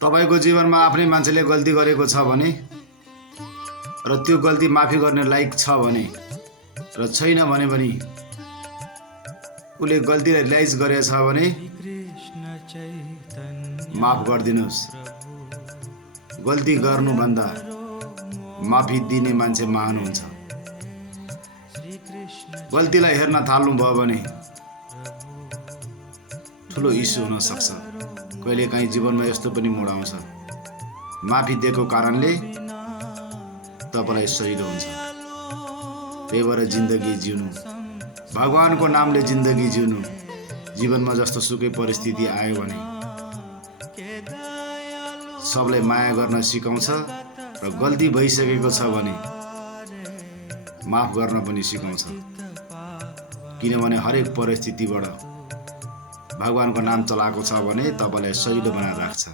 तपाईको जीवनमा आफ्नै मान्छेले गल्ती गरेको छ भने र त्यो गल्ती माफी गर्ने लायक छ भने र छैन भने पनि उले गल्तीलाई रियलाइज गरेछ भने माफ गरिदिनुस्। गल्ती गर्नुभन्दा माफी दिने मान्छे महान हुन्छ। गल्तीलाई हेर्न थाल्नु भयो भने ठुलो इस्यु हुन सक्छ। कहिलेकाहीँ जीवनमा यस्तो पनि मोड आउँछ, माफी दिएको कारणले तपाईलाई सजिलो हुन्छ। त्यही भएर जिन्दगी जिउनु, भगवानको नामले जिन्दगी जिउनु। जीवनमा जस्तो सुकै परिस्थिति आयो भने सबलाई माया गर्न सिकाउँछ र गल्ती भइसकेको छ भने माफ गर्न पनि सिकाउँछ। किनभने हरेक परिस्थितिबाट भगवानको नाम चलाएको छ भने तपाईलाई सजिलो बनाएर राख्छ।